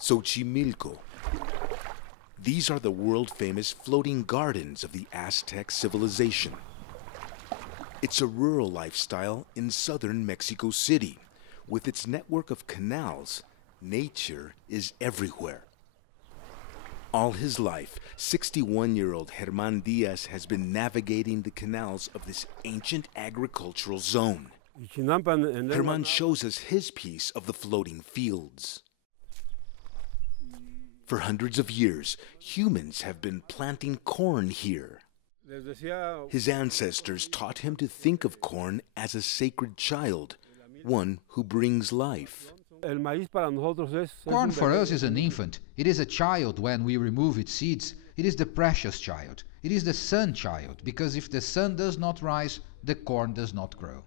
Xochimilco. These are the world-famous floating gardens of the Aztec civilization. It's a rural lifestyle in southern Mexico City. With its network of canals, nature is everywhere. All his life, 61-year-old Germán Díaz has been navigating the canals of this ancient agricultural zone. Germán shows us his piece of the floating fields. For hundreds of years, humans have been planting corn here. His ancestors taught him to think of corn as a sacred child, one who brings life. Corn for us is an infant. It is a child when we remove its seeds. It is the precious child. It is the sun child, because if the sun does not rise, the corn does not grow.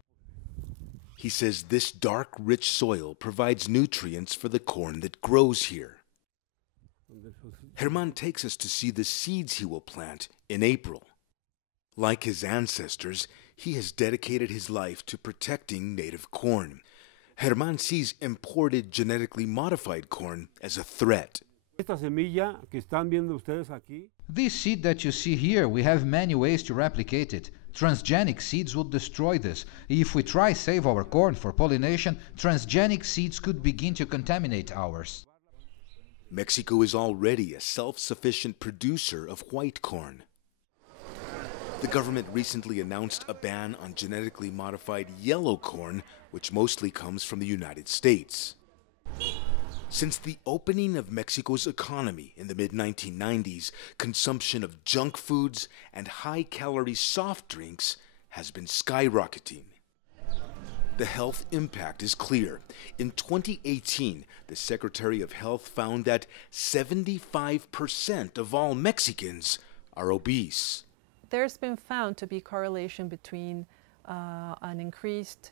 He says this dark, rich soil provides nutrients for the corn that grows here. Germán takes us to see the seeds he will plant in April. Like his ancestors, he has dedicated his life to protecting native corn. Germán sees imported genetically modified corn as a threat. This seed that you see here, we have many ways to replicate it. Transgenic seeds would destroy this. If we try save our corn for pollination, transgenic seeds could begin to contaminate ours. Mexico is already a self-sufficient producer of white corn. The government recently announced a ban on genetically modified yellow corn, which mostly comes from the United States. Since the opening of Mexico's economy in the mid-1990s, consumption of junk foods and high-calorie soft drinks has been skyrocketing. The health impact is clear. In 2018, the Secretary of Health found that 75% of all Mexicans are obese. There's been found to be correlation between an increased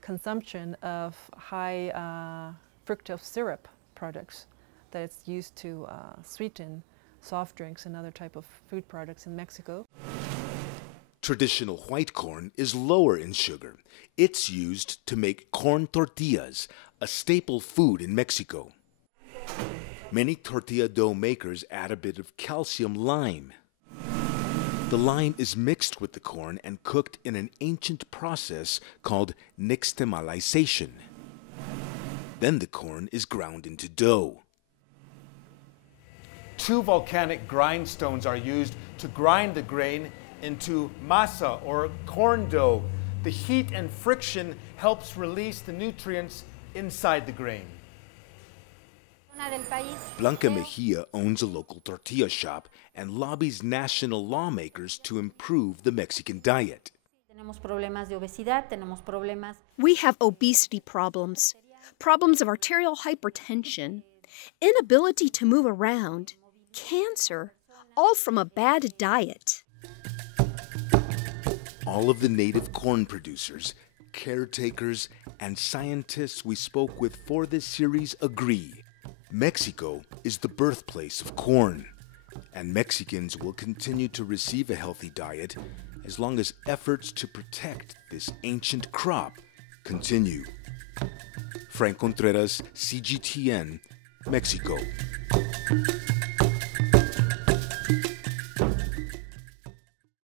consumption of high fructose syrup products that is used to sweeten soft drinks and other type of food products in Mexico. Traditional white corn is lower in sugar. It's used to make corn tortillas, a staple food in Mexico. Many tortilla dough makers add a bit of calcium lime. The lime is mixed with the corn and cooked in an ancient process called nixtamalization. Then the corn is ground into dough. 2 volcanic grindstones are used to grind the grain into masa or corn dough. The heat and friction helps release the nutrients inside the grain. Blanca Mejia owns a local tortilla shop and lobbies national lawmakers to improve the Mexican diet. We have obesity problems, problems of arterial hypertension, inability to move around, cancer, all from a bad diet. All of the native corn producers, caretakers, and scientists we spoke with for this series agree. Mexico is the birthplace of corn, and Mexicans will continue to receive a healthy diet as long as efforts to protect this ancient crop continue. Franc Contreras, CGTN, Mexico.